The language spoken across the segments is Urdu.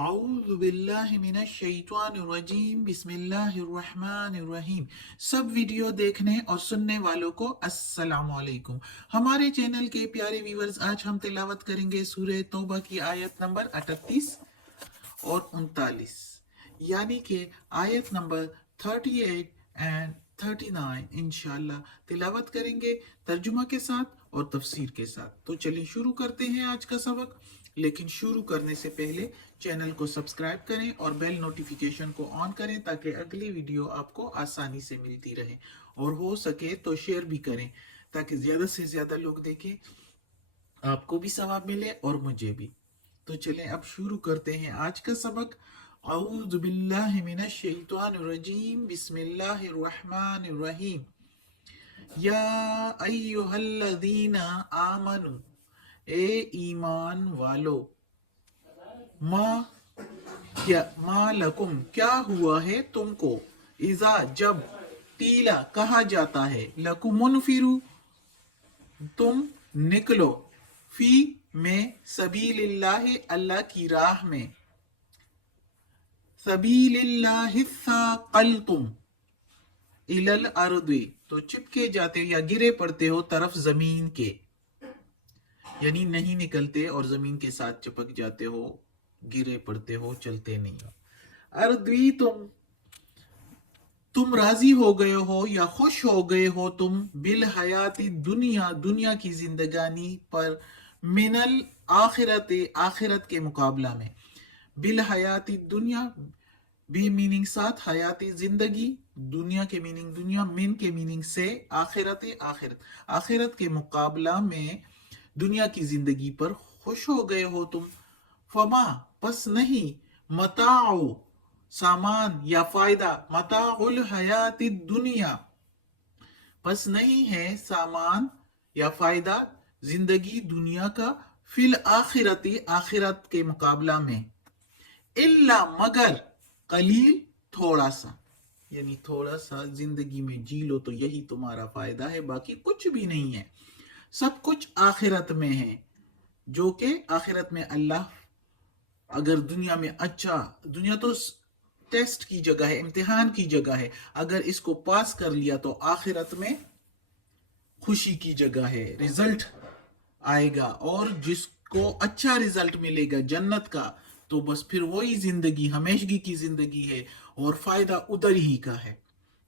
اعوذ باللہ من الشیطان الرجیم بسم اللہ الرحمن الرحیم۔ سب ویڈیو دیکھنے اور سننے والوں کو السلام علیکم۔ ہمارے چینل کے پیارے ویورز، آج ہم تلاوت کریں گے سورہ توبہ کی آیت نمبر 38 اور 39، یعنی کہ آیت نمبر 38 اینڈ 39 انشاءاللہ تلاوت کریں گے ترجمہ کے ساتھ اور تفسیر کے ساتھ۔ تو چلیں شروع کرتے ہیں آج کا سبق، لیکن شروع کرنے سے پہلے چینل کو سبسکرائب کریں اور بیل نوٹیفیکیشن کو آن کریں تاکہ اگلی ویڈیو آپ کو آسانی سے ملتی رہے، اور ہو سکے تو شیئر بھی کریں تاکہ زیادہ سے زیادہ لوگ دیکھیں، آپ کو بھی ثواب ملے اور مجھے بھی۔ تو چلیں اب شروع کرتے ہیں آج کا سبق۔ اعوذ باللہ من الشیطان الرجیم بسم اللہ الرحمن الرحیم۔ یا ایہا الذین آمنوا، اے ایمان والو، ما لکم کیا ہوا ہے تم کو، اذا جب، قیلا کہا جاتا ہے، لکم منفرو تم نکلو، فی میں، سبیل اللہ اللہ کی راہ میں، سبیل اللہ ثاقلتم الی الارض تو چپکے جاتے یا گرے پڑتے ہو طرف زمین کے، یعنی نہیں نکلتے اور زمین کے ساتھ چپک جاتے ہو، گرے پڑتے ہو، چلتے نہیں ہو۔ اردوی تم راضی ہو گئے ہو یا خوش ہو گئے ہو تم، بالحیات دنیا دنیا کی زندگانی پر، من الآخرت آخرت کے مقابلہ میں، بالحیات دنیا بھی میننگ ساتھ، حیات زندگی، دنیا کے میننگ دنیا، من کے میننگ سے، آخرت آخرت آخرت کے مقابلہ میں دنیا کی زندگی پر خوش ہو گئے ہو تم، فما پس نہیں، متاع سامان یا فائدہ، متاع الحیات الدنیا پس نہیں ہے سامان یا فائدہ زندگی دنیا کا، فی الآخرت آخرت کے مقابلہ میں، الا مگر، قلیل تھوڑا سا، یعنی تھوڑا سا زندگی میں جی لو تو یہی تمہارا فائدہ ہے، باقی کچھ بھی نہیں ہے، سب کچھ آخرت میں ہے، جو کہ آخرت میں اللہ اگر دنیا میں اچھا، دنیا تو ٹیسٹ کی جگہ ہے، امتحان کی جگہ ہے، اگر اس کو پاس کر لیا تو آخرت میں خوشی کی جگہ ہے، رزلٹ آئے گا، اور جس کو اچھا رزلٹ ملے گا جنت کا تو بس پھر وہی زندگی ہمیشگی کی زندگی ہے اور فائدہ ادھر ہی کا ہے۔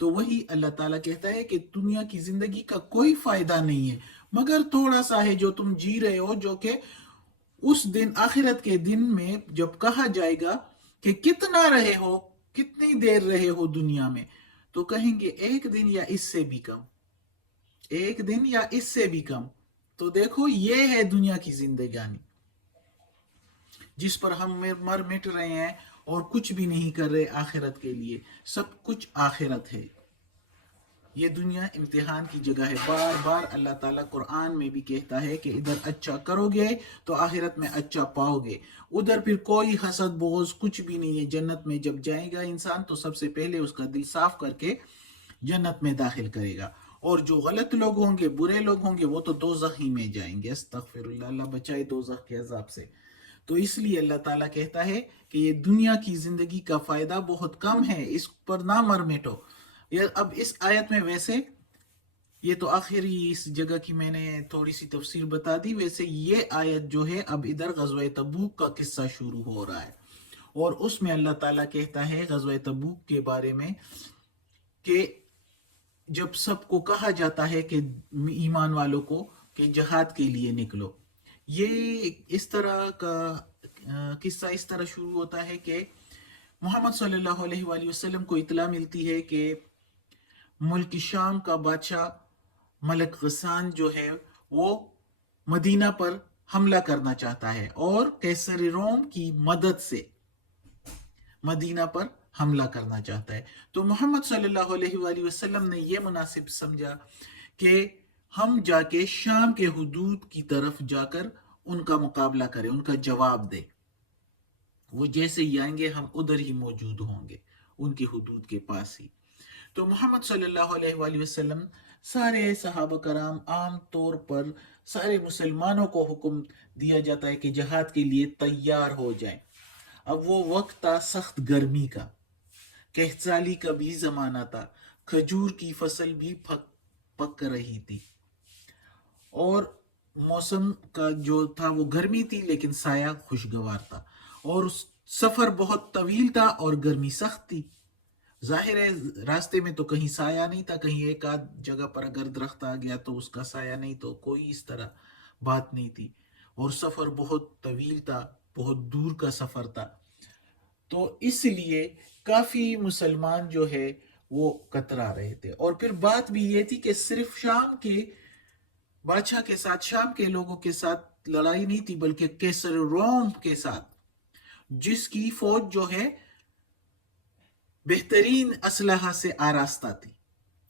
تو وہی اللہ تعالیٰ کہتا ہے کہ دنیا کی زندگی کا کوئی فائدہ نہیں ہے مگر تھوڑا سا ہے جو تم جی رہے ہو، جو کہ اس دن آخرت کے دن میں جب کہا جائے گا کہ کتنا رہے ہو، کتنی دیر رہے ہو دنیا میں، تو کہیں گے ایک دن یا اس سے بھی کم، ایک دن یا اس سے بھی کم۔ تو دیکھو یہ ہے دنیا کی زندگانی جس پر ہم مر مٹ رہے ہیں اور کچھ بھی نہیں کر رہے آخرت کے لیے، سب کچھ آخرت ہے۔ یہ دنیا امتحان کی جگہ ہے، بار بار اللہ تعالیٰ قرآن میں بھی کہتا ہے کہ ادھر اچھا کرو گے تو آخرت میں اچھا پاؤ گے، ادھر پھر کوئی حسد بغض کچھ بھی نہیں ہے۔ جنت میں جب جائے گا انسان تو سب سے پہلے اس کا دل صاف کر کے جنت میں داخل کرے گا، اور جو غلط لوگ ہوں گے، برے لوگ ہوں گے، وہ تو دوزخ ہی میں جائیں گے، استغفر اللہ، اللہ بچائے دوزخ کے عذاب سے۔ تو اس لیے اللہ تعالیٰ کہتا ہے کہ یہ دنیا کی زندگی کا فائدہ بہت کم ہے، اس پر نہ مر مٹو۔ اب اس آیت میں ویسے یہ تو آخری اس جگہ کی میں نے تھوڑی سی تفسیر بتا دی، ویسے یہ آیت جو ہے اب ادھر غزوہ تبوک کا قصہ شروع ہو رہا ہے، اور اس میں اللہ تعالیٰ کہتا ہے غزوہ تبوک کے بارے میں کہ جب سب کو کہا جاتا ہے کہ ایمان والوں کو کہ جہاد کے لیے نکلو، یہ اس طرح کا قصہ اس طرح شروع ہوتا ہے کہ محمد صلی اللہ علیہ وآلہ وسلم کو اطلاع ملتی ہے کہ ملک شام کا بادشاہ ملک غسان جو ہے وہ مدینہ پر حملہ کرنا چاہتا ہے، اور قیصر روم کی مدد سے مدینہ پر حملہ کرنا چاہتا ہے۔ تو محمد صلی اللہ علیہ وآلہ وسلم نے یہ مناسب سمجھا کہ ہم جا کے شام کے حدود کی طرف جا کر ان کا مقابلہ کریں، ان کا جواب دیں، وہ جیسے ہی آئیں گے ہم ادھر ہی موجود ہوں گے، ان کی حدود کے پاس ہی۔ تو محمد صلی اللہ علیہ وآلہ وسلم، سارے صحابہ کرام، عام طور پر سارے مسلمانوں کو حکم دیا جاتا ہے کہ جہاد کے لیے تیار ہو جائیں۔ اب وہ وقت تھا سخت گرمی کا، کہسالی کا بھی زمانہ تھا، کھجور کی فصل بھی پک رہی تھی، اور موسم کا جو تھا وہ گرمی تھی لیکن سایہ خوشگوار تھا، اور سفر بہت طویل تھا اور گرمی سخت تھی۔ ظاہر ہے راستے میں تو کہیں سایہ نہیں تھا، کہیں ایک آدھ جگہ پر اگر درخت آ گیا تو اس کا سایہ نہیں، تو کوئی اس طرح بات نہیں تھی، اور سفر بہت طویل تھا، بہت دور کا سفر تھا، تو اس لیے کافی مسلمان جو ہے وہ کترا رہے تھے۔ اور پھر بات بھی یہ تھی کہ صرف شام کے بادشاہ کے ساتھ، شام کے لوگوں کے ساتھ لڑائی نہیں تھی، بلکہ کیسر روم کے ساتھ، جس کی فوج جو ہے بہترین اسلحہ سے آراستہ تھی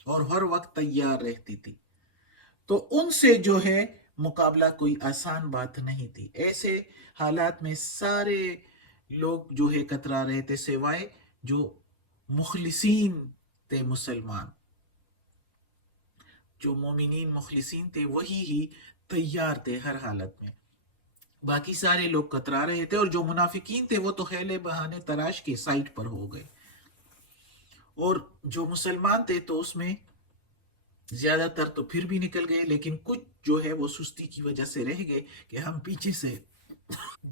اور ہر وقت تیار رہتی تھی، تو ان سے جو ہے مقابلہ کوئی آسان بات نہیں تھی۔ ایسے حالات میں سارے لوگ جو ہے کترا رہے تھے، سوائے جو مخلصین تھے، مسلمان جو مومنین مخلصین تھے وہی ہی تیار تھے ہر حالت میں، باقی سارے لوگ کترا رہے تھے، اور جو منافقین تھے وہ تو حیلے بہانے تراش کے سائٹ پر ہو گئے، اور جو مسلمان تھے تو اس میں زیادہ تر تو پھر بھی نکل گئے، لیکن کچھ جو ہے وہ سستی کی وجہ سے رہ گئے کہ ہم پیچھے سے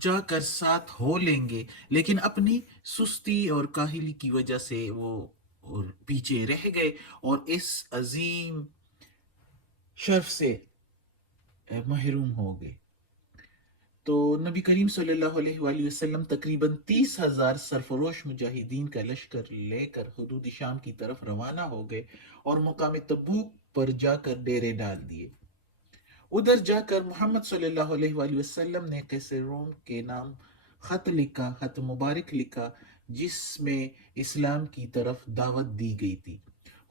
جا کر ساتھ ہو لیں گے، لیکن اپنی سستی اور کاہلی کی وجہ سے وہ اور پیچھے رہ گئے، اور اس عظیم شرف سے محروم ہو گئے۔ تو نبی کریم صلی اللہ علیہ وآلہ وسلم تقریباً 30,000 سرفروش مجاہدین کا لشکر لے کر حدود شام کی طرف روانہ ہو گئے، اور مقام تبوک پر جا کر ڈیرے ڈال دیے۔ ادھر جا کر محمد صلی اللہ علیہ وآلہ وسلم نے قیصر روم کے نام خط لکھا، خط مبارک لکھا، جس میں اسلام کی طرف دعوت دی گئی تھی۔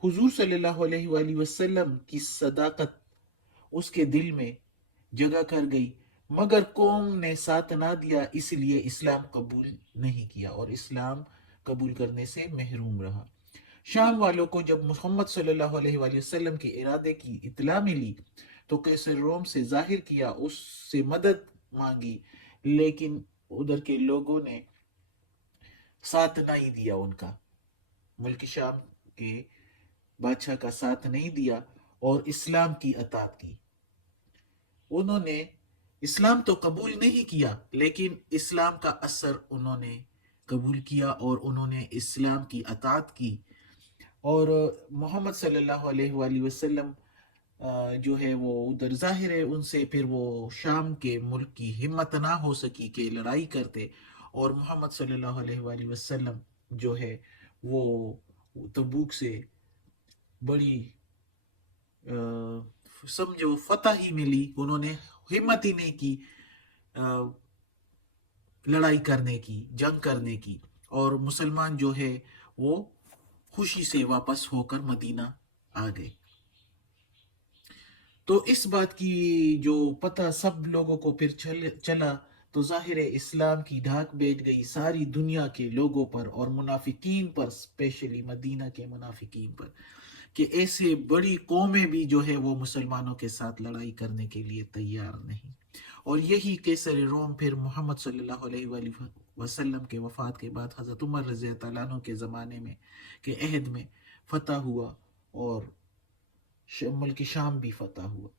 حضور صلی اللہ علیہ وآلہ وسلم کی صداقت اس کے دل میں جگہ کر گئی، مگر قوم نے ساتھ نہ دیا، اس لیے اسلام قبول نہیں کیا اور اسلام قبول کرنے سے محروم رہا۔ شام والوں کو جب محمد صلی اللہ علیہ وآلہ وسلم کے ارادے کی اطلاع ملی تو قیصر روم سے ظاہر کیا، اس سے مدد مانگی، لیکن ادھر کے لوگوں نے ساتھ نہیں دیا، ان کا ملک شام کے بادشاہ کا ساتھ نہیں دیا اور اسلام کی اطاعت کی۔ انہوں نے اسلام تو قبول نہیں کیا، لیکن اسلام کا اثر انہوں نے قبول کیا اور انہوں نے اسلام کی اطاعت کی، اور محمد صلی اللہ علیہ وآلہ وسلم جو ہے وہ ادھر ظاہر ہے ان سے پھر وہ شام کے ملک کی ہمت نہ ہو سکی کہ لڑائی کرتے، اور محمد صلی اللہ علیہ وآلہ وسلم جو ہے وہ تبوک سے بڑی سمجھو فتح ہی ملی، انہوں نے ہمت ہی نہیں کی لڑائی کرنے کی، جنگ کرنے کی، اور مسلمان جو ہے وہ خوشی سے واپس ہو کر مدینہ آ گئے۔ تو اس بات کی جو پتہ سب لوگوں کو پھر چلا تو ظاہر اسلام کی ڈھاک بیٹھ گئی ساری دنیا کے لوگوں پر اور منافقین پر، اسپیشلی مدینہ کے منافقین پر، کہ ایسے بڑی قومیں بھی جو ہے وہ مسلمانوں کے ساتھ لڑائی کرنے کے لیے تیار نہیں۔ اور یہی قیصر روم پھر محمد صلی اللہ علیہ وآلہ وسلم کے وفات کے بعد حضرت عمر رضی اللہ عنہ کے زمانے میں کے عہد میں فتح ہوا، اور ملک شام بھی فتح ہوا،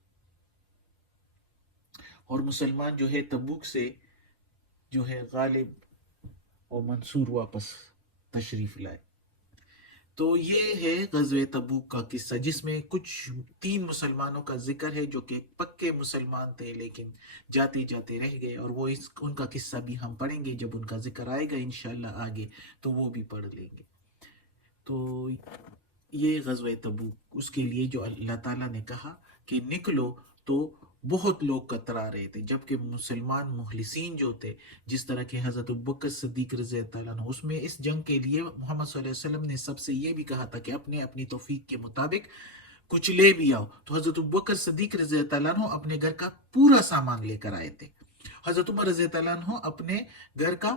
اور مسلمان جو ہے تبوک سے جو ہے غالب اور منصور واپس تشریف لائے۔ تو یہ ہے غزوہ تبوک کا قصہ، جس میں کچھ 3 مسلمانوں کا ذکر ہے جو کہ پکے مسلمان تھے لیکن جاتے جاتے رہ گئے، اور وہ ان کا قصہ بھی ہم پڑھیں گے جب ان کا ذکر آئے گا انشاءاللہ آگے، تو وہ بھی پڑھ لیں گے۔ تو یہ غزوہ تبوک، اس کے لیے جو اللہ تعالیٰ نے کہا کہ نکلو، تو بہت لوگ کترا رہے تھے، جبکہ مسلمان مخلصین جو تھے، جس طرح کہ حضرت ابوبکر صدیق رضی اللہ عنہ، اس میں اس جنگ کے لیے محمد صلی اللہ علیہ وسلم نے سب سے یہ بھی کہا تھا کہ اپنے اپنی توفیق کے مطابق کچھ لے بھی آؤ، تو حضرت ابوبکر صدیق رضی اللہ عنہ اپنے گھر کا پورا سامان لے کر آئے تھے، حضرت عمر رضی اللہ عنہ اپنے گھر کا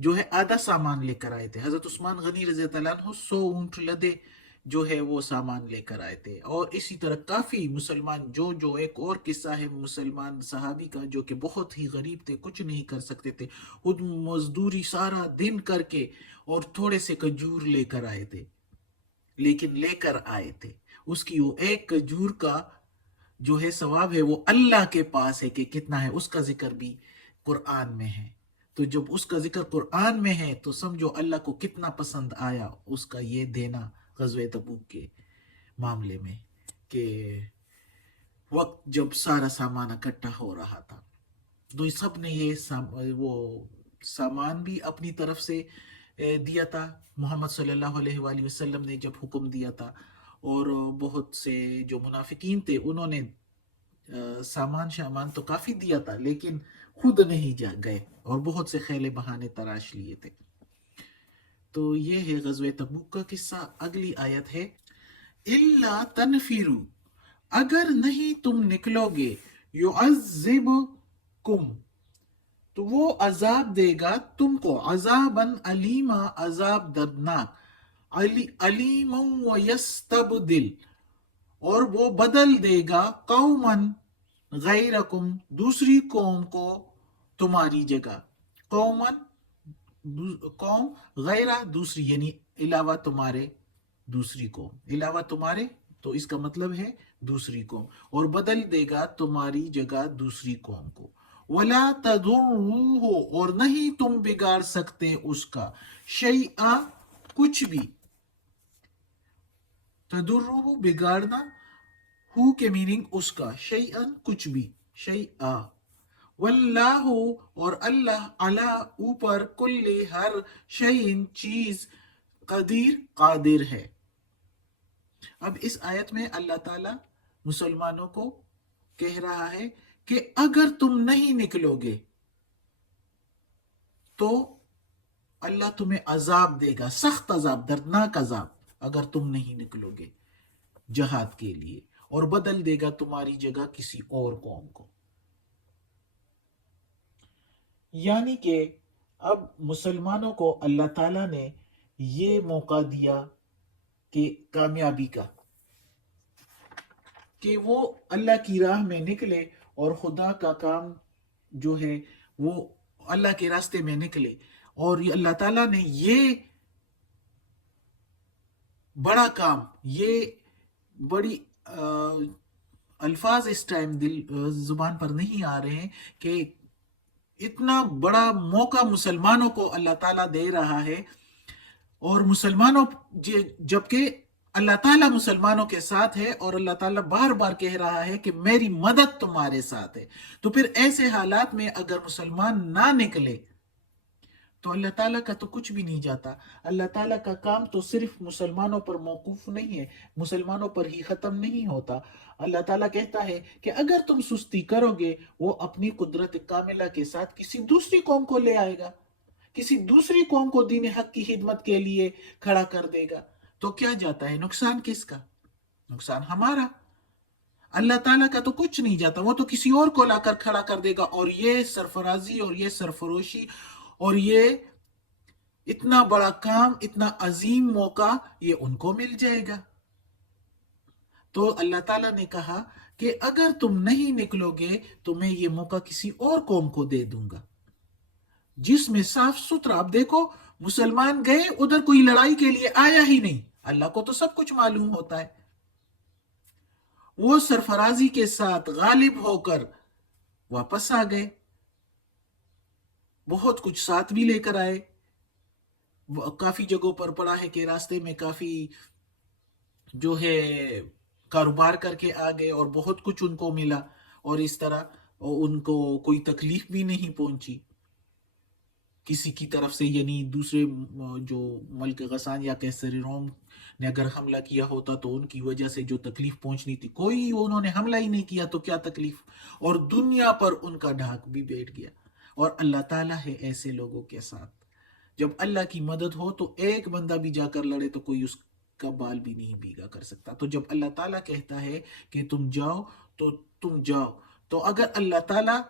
جو ہے آدھا سامان لے کر آئے تھے، حضرت عثمان غنی رضی اللہ عنہ 100 اونٹ لدے جو ہے وہ سامان لے کر آئے تھے. اور اسی طرح کافی مسلمان جو ایک اور قصہ ہے مسلمان صحابی کا جو کہ بہت ہی غریب تھے, کچھ نہیں کر سکتے تھے, خود مزدوری سارا دن کر کے اور تھوڑے سے کھجور لے کر آئے تھے, لیکن لے کر آئے تھے. اس کی وہ ایک کھجور کا جو ہے ثواب ہے وہ اللہ کے پاس ہے کہ کتنا ہے, اس کا ذکر بھی قرآن میں ہے. تو جب اس کا ذکر قرآن میں ہے تو سمجھو اللہ کو کتنا پسند آیا اس کا یہ دینا غزوہ تبوک کے معاملے میں, کہ وقت جب سارا سامان اکٹھا ہو رہا تھا تو سب نے یہ وہ سامان بھی اپنی طرف سے دیا تھا. محمد صلی اللہ علیہ وآلہ وسلم نے جب حکم دیا تھا, اور بہت سے جو منافقین تھے انہوں نے سامان تو کافی دیا تھا لیکن خود نہیں گئے اور بہت سے خیلے بہانے تراش لیے تھے. تو یہ ہے غزوہ تبوک کا قصہ. اگلی آیت ہے اِلَّا تَنْفِرُوا, اگر نہیں تم نکلو گے, يُعَذِّبْكُمْ, تو وہ عذاب دے گا تم کو, عذاباً علیما, عذاب دردناک, علیما وَيَسْتَبْدِلْ, اور وہ بدل دے گا قوماً غیرکم, دوسری قوم کو تمہاری جگہ, قوماً قوم, غیرہ دوسری, یعنی علاوہ تمہارے, دوسری قوم علاوہ تمہارے, تو اس کا مطلب ہے دوسری قوم, اور بدل دے گا تمہاری جگہ دوسری قوم کو. وَلَا تَضُرُّوهُ, اور نہیں تم بگاڑ سکتے اس کا, شیئا, کچھ بھی, تَضُرُّوهُ بگاڑنا, ہو کے میننگ اس کا, شیئا کچھ بھی, شیئا, واللہ, اور اللہ, علی اوپر, کل ہر, شیئن چیز, قدیر قادر ہے. اب اس آیت میں اللہ تعالی مسلمانوں کو کہہ رہا ہے کہ اگر تم نہیں نکلو گے تو اللہ تمہیں عذاب دے گا, سخت عذاب, دردناک عذاب, اگر تم نہیں نکلو گے جہاد کے لیے, اور بدل دے گا تمہاری جگہ کسی اور قوم کو. یعنی کہ اب مسلمانوں کو اللہ تعالیٰ نے یہ موقع دیا کہ کامیابی کا, کہ وہ اللہ کی راہ میں نکلے اور خدا کا کام جو ہے وہ اللہ کے راستے میں نکلے. اور اللہ تعالیٰ نے یہ بڑا کام, یہ بڑی الفاظ اس ٹائم زبان پر نہیں آ رہے ہیں کہ اتنا بڑا موقع مسلمانوں کو اللہ تعالیٰ دے رہا ہے, اور مسلمانوں, جبکہ اللہ تعالیٰ مسلمانوں کے ساتھ ہے, اور اللہ تعالیٰ بار بار کہہ رہا ہے کہ میری مدد تمہارے ساتھ ہے. تو پھر ایسے حالات میں اگر مسلمان نہ نکلے تو اللہ تعالیٰ کا تو کچھ بھی نہیں جاتا. اللہ تعالیٰ کا کام تو صرف مسلمانوں پر موقوف نہیں ہے, مسلمانوں پر ہی ختم نہیں ہوتا. اللہ تعالیٰ کہتا ہے کہ اگر تم سستی کرو گے, وہ اپنی قدرت کاملہ کے ساتھ کسی دوسری قوم کو لے آئے گا, کسی دوسری قوم کو دین حق کی خدمت کے لیے کھڑا کر دے گا. تو کیا جاتا ہے, نقصان کس کا؟ نقصان ہمارا. اللہ تعالیٰ کا تو کچھ نہیں جاتا, وہ تو کسی اور کو لا کر کھڑا کر دے گا, اور یہ سرفرازی اور یہ سرفروشی اور یہ اتنا بڑا کام, اتنا عظیم موقع, یہ ان کو مل جائے گا. تو اللہ تعالیٰ نے کہا کہ اگر تم نہیں نکلو گے تو میں یہ موقع کسی اور قوم کو دے دوں گا, جس میں صاف ستھرا. اب دیکھو, مسلمان گئے ادھر, کوئی لڑائی کے لیے آیا ہی نہیں, اللہ کو تو سب کچھ معلوم ہوتا ہے. وہ سرفرازی کے ساتھ غالب ہو کر واپس آ گئے, بہت کچھ ساتھ بھی لے کر آئے. کافی جگہوں پر پڑا ہے کہ راستے میں کافی جو ہے کاروبار کر کے آ گئے, اور بہت کچھ ان کو ملا, اور اس طرح ان کو کوئی تکلیف بھی نہیں پہنچی کسی کی طرف سے. یعنی دوسرے جو ملک غسان یا کیسر روم نے اگر حملہ کیا ہوتا تو ان کی وجہ سے جو تکلیف پہنچنی تھی, کوئی انہوں نے حملہ ہی نہیں کیا, تو کیا تکلیف, اور دنیا پر ان کا ڈھاک بھی بیٹھ گیا. اور اللہ تعالیٰ ہے ایسے لوگوں کے ساتھ. جب اللہ کی مدد ہو تو ایک بندہ بھی جا کر لڑے تو کوئی اس کا بال بھی نہیں بھیگا کر سکتا. تو جب اللہ تعالیٰ کہتا ہے کہ تم جاؤ تو تم جاؤ. تو اگر اللہ تعالیٰ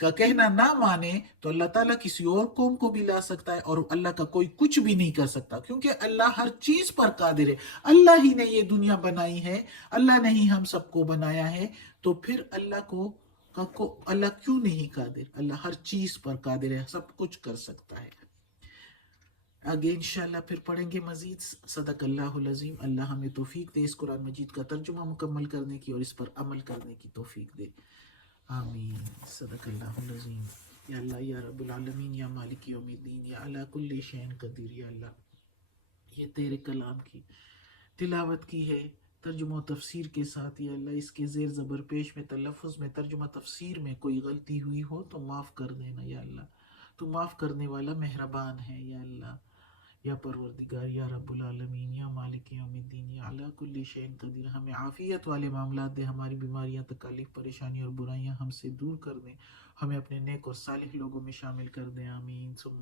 کا کہنا نہ مانے تو اللہ تعالیٰ کسی اور قوم کو بھی لا سکتا ہے، اور اللہ کا کوئی کچھ بھی نہیں کر سکتا، کیونکہ اللہ ہر چیز پر قادر ہے۔ اللہ ہی نے یہ دنیا بنائی ہے، اللہ نے ہی ہم سب کو بنایا ہے، تو پھر اللہ کیوں نہیں قادر؟ اللہ ہر چیز پر قادر ہے، سب کچھ کر سکتا ہے۔ آگے انشاءاللہ پھر پڑھیں گے مزید۔ صدق اللہ العظیم۔ اللہ ہمیں توفیق دے اس قرآن مجید کا ترجمہ مکمل کرنے کی اور اس پر عمل کرنے کی توفیق دے، آمین۔ صدق اللہ العظیم۔ یا اللہ یا رب العالمین یا مالک یوم الدین یا علی کل شیء قدیر، یا اللہ یہ تیرے کلام کی تلاوت کی ہے ترجمہ و تفسیر کے ساتھ، یا اللہ اس کے زیر زبر پیش میں، تلفظ میں، ترجمہ تفسیر میں کوئی غلطی ہوئی ہو تو معاف کر دینا، یا اللہ تو معاف کرنے والا مہربان ہے، یا اللہ یا پروردگار یا رب العالمین یا مالک یوم الدین یا علی کل شیء قدیر، ہمیں عافیت والے معاملات دے، ہماری بیماریاں، تکالیف، پریشانیاں اور برائیاں ہم سے دور کر دیں، ہمیں اپنے نیک اور صالح لوگوں میں شامل کر دیں، آمین ثم